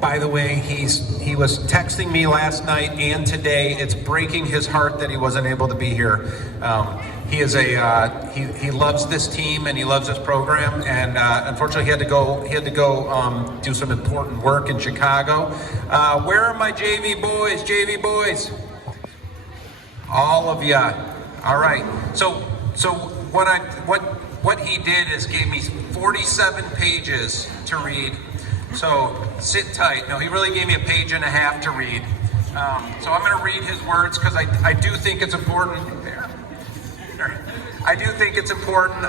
By the way, he was texting me last night and today. It's breaking his heart that he wasn't able to be here. He is he loves this team and he loves this program, and unfortunately he had to go do some important work in Chicago. Where are my JV boys? JV boys, all of ya. All right. So what he did is gave me 47 pages to read. So sit tight. No, he really gave me a page and a half to read. So I'm going to read his words because I do think it's important. I do think it's important.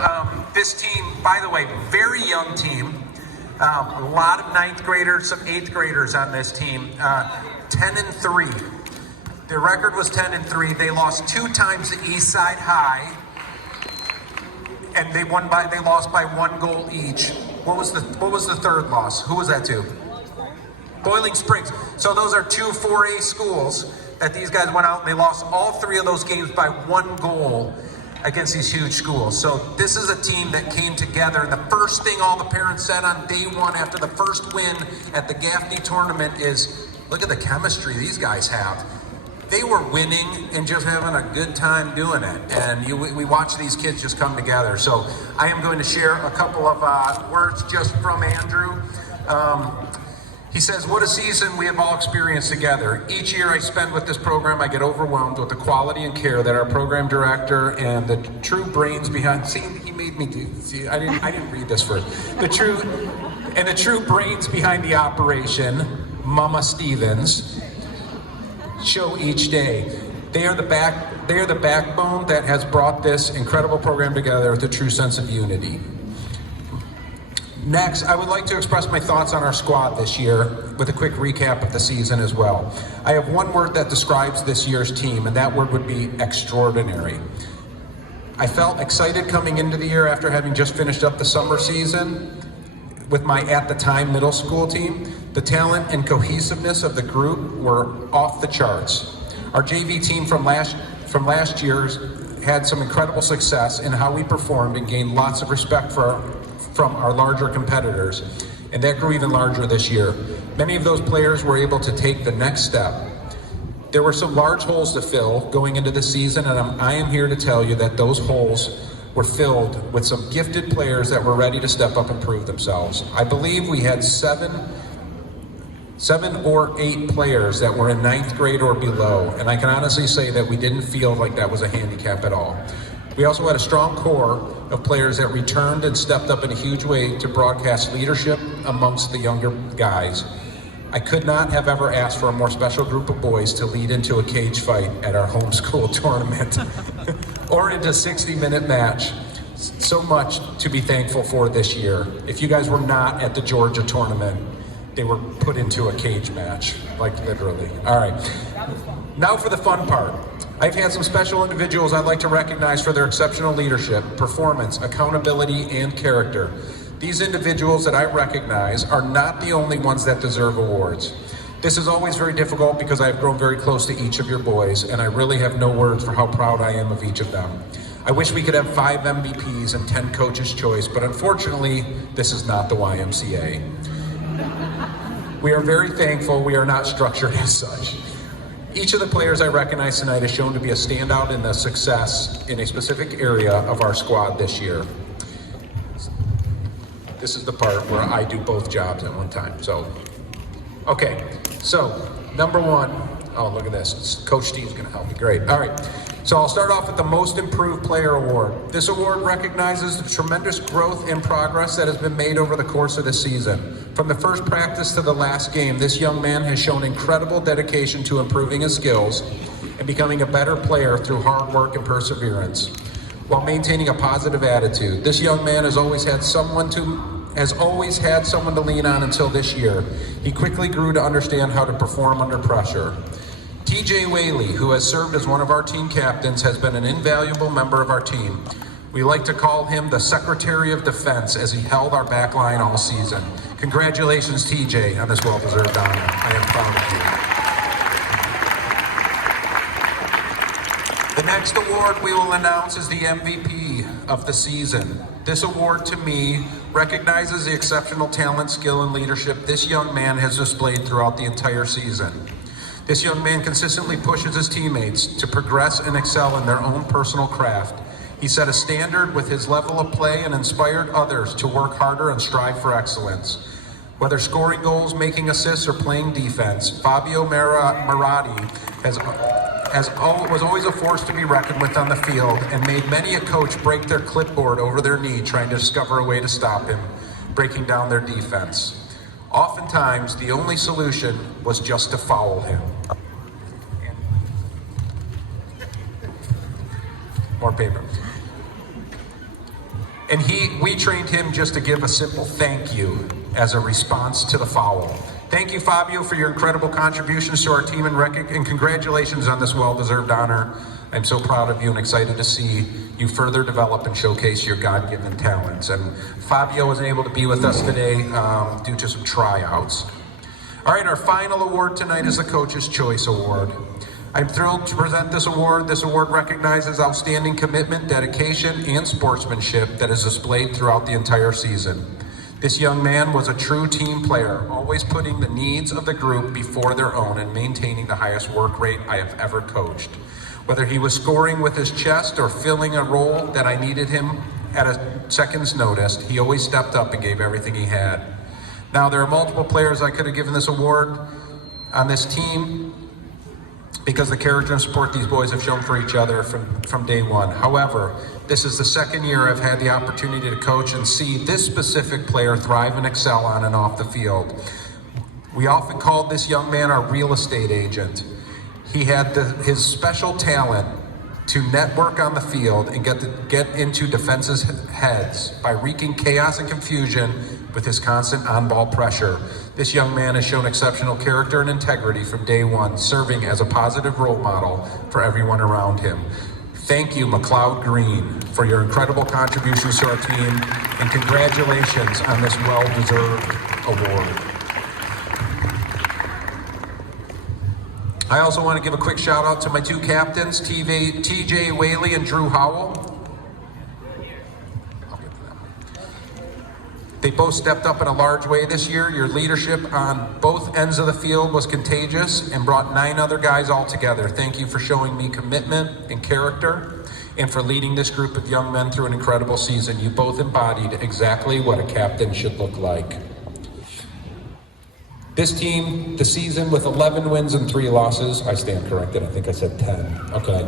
This team, by the way, very young team. A lot of 9th graders, some 8th graders on this team. 10-3. Their record was 10-3. They lost 2 times to East Side High, and they lost by 1 goal each. What was the third loss? Who was that to? Boiling Springs. So those are 2 4A schools that these guys went out and they lost all 3 of those games by 1 goal against these huge schools. So this is a team that came together, and the first thing all the parents said on day 1 after the first win at the Gaffney tournament is, look at the chemistry these guys have. They were winning and just having a good time doing it. And we watch these kids just come together. So I am going to share a couple of words just from Andrew. He says, what a season we have all experienced together. Each year I spend with this program, I get overwhelmed with the quality and care that our program director and the true brains behind, see, he made me do, see, I didn't read this first. The true brains behind the operation, Mama Stevens, show each day. They are the backbone that has brought this incredible program together with a true sense of unity. Next, I would like to express my thoughts on our squad this year with a quick recap of the season as well. I have one word that describes this year's team, and that word would be extraordinary. I felt excited coming into the year after having just finished up the summer season with my, at the time, middle school team. The talent and cohesiveness of the group were off the charts. Our JV team from last year's had some incredible success in how we performed and gained lots of respect from our larger competitors, and that grew even larger this year. Many of those players were able to take the next step. There were some large holes to fill going into the season, and I am here to tell you that those holes were filled with some gifted players that were ready to step up and prove themselves. I believe we had seven or 8 players that were in 9th grade or below, and I can honestly say that we didn't feel like that was a handicap at all. We also had a strong core of players that returned and stepped up in a huge way to broadcast leadership amongst the younger guys. I could not have ever asked for a more special group of boys to lead into a cage fight at our homeschool tournament or into a 60-minute match. So much to be thankful for this year. If you guys were not at the Georgia tournament, they were put into a cage match, like literally. All right, now for the fun part. I've had some special individuals I'd like to recognize for their exceptional leadership, performance, accountability, and character. These individuals that I recognize are not the only ones that deserve awards. This is always very difficult because I've grown very close to each of your boys, and I really have no words for how proud I am of each of them. I wish we could have 5 MVPs and 10 Coach's Choice, but unfortunately, this is not the YMCA. We are very thankful we are not structured as such. Each of the players I recognize tonight has shown to be a standout in the success in a specific area of our squad this year. This is the part where I do both jobs at one time. So, okay, so number 1, oh, look at this. Coach Steve's gonna help me, great. All right, so I'll start off with the Most Improved Player Award. This award recognizes the tremendous growth and progress that has been made over the course of the season. From the first practice to the last game, this young man has shown incredible dedication to improving his skills and becoming a better player through hard work and perseverance, while maintaining a positive attitude. This young man has always had someone to lean on until this year. He quickly grew to understand how to perform under pressure. TJ Whaley, who has served as one of our team captains, has been an invaluable member of our team. We like to call him the Secretary of Defense as he held our back line all season. Congratulations, TJ, on this well-deserved honor. I am proud of you. The next award we will announce is the MVP of the season. This award to me recognizes the exceptional talent, skill, and leadership this young man has displayed throughout the entire season. This young man consistently pushes his teammates to progress and excel in their own personal craft. He set a standard with his level of play and inspired others to work harder and strive for excellence. Whether scoring goals, making assists, or playing defense, Fabio Maratti was always a force to be reckoned with on the field and made many a coach break their clipboard over their knee trying to discover a way to stop him, breaking down their defense. Oftentimes, the only solution was just to foul him. More paper. And we trained him just to give a simple thank you as a response to the foul. Thank you, Fabio, for your incredible contributions to our team and congratulations on this well-deserved honor. I'm so proud of you and excited to see you further develop and showcase your God-given talents. And Fabio wasn't able to be with us today due to some tryouts. All right, our final award tonight is the Coach's Choice Award. I'm thrilled to present this award. This award recognizes outstanding commitment, dedication, and sportsmanship that is displayed throughout the entire season. This young man was a true team player, always putting the needs of the group before their own and maintaining the highest work rate I have ever coached. Whether he was scoring with his chest or filling a role that I needed him at a second's notice, he always stepped up and gave everything he had. Now, there are multiple players I could have given this award on this team because the character and support these boys have shown for each other from day one. However, this is the second year I've had the opportunity to coach and see this specific player thrive and excel on and off the field. We often called this young man our real estate agent. He had his special talent to network on the field and get into defenses' heads by wreaking chaos and confusion with his constant on-ball pressure. This young man has shown exceptional character and integrity from day one, serving as a positive role model for everyone around him. Thank you, McLeod Green, for your incredible contributions to our team, and congratulations on this well-deserved award. I also want to give a quick shout out to my two captains, TJ Whaley and Drew Howell. They both stepped up in a large way this year. Your leadership on both ends of the field was contagious and brought 9 other guys all together. Thank you for showing me commitment and character and for leading this group of young men through an incredible season. You both embodied exactly what a captain should look like. This team, the season with 11 wins and 3 losses, I stand corrected, I think I said 10, okay.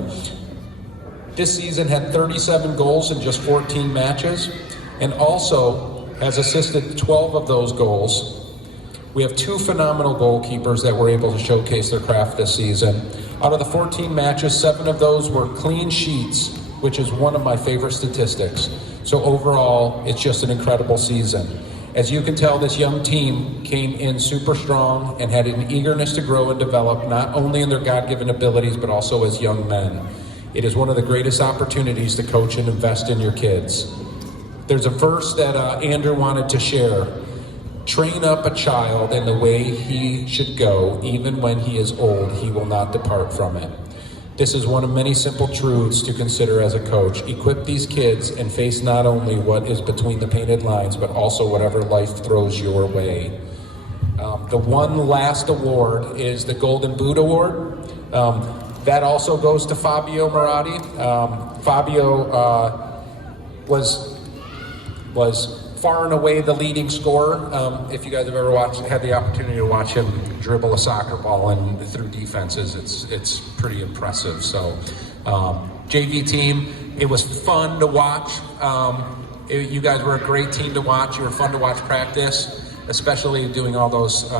This season had 37 goals in just 14 matches, and also has assisted 12 of those goals. We have 2 phenomenal goalkeepers that were able to showcase their craft this season. Out of the 14 matches, 7 of those were clean sheets, which is one of my favorite statistics. So overall, it's just an incredible season. As you can tell, this young team came in super strong and had an eagerness to grow and develop, not only in their God-given abilities, but also as young men. It is one of the greatest opportunities to coach and invest in your kids. There's a verse that Andrew wanted to share. Train up a child in the way he should go, even when he is old, he will not depart from it. This is one of many simple truths to consider as a coach. Equip these kids and face not only what is between the painted lines, but also whatever life throws your way. The one last award is the Golden Boot Award. That also goes to Fabio Maratti. Fabio was far and away the leading scorer. If you guys have ever had the opportunity to watch him dribble a soccer ball and through defenses, it's pretty impressive. So, JV team, it was fun to watch. You guys were a great team to watch. You were fun to watch practice, especially doing all those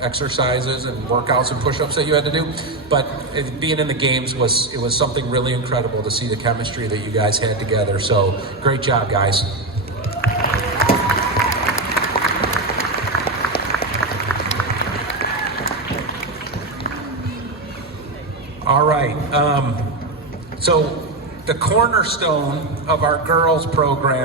exercises and workouts and push-ups that you had to do. But being in the games was something really incredible to see the chemistry that you guys had together. So, great job, guys. All right, so the cornerstone of our girls program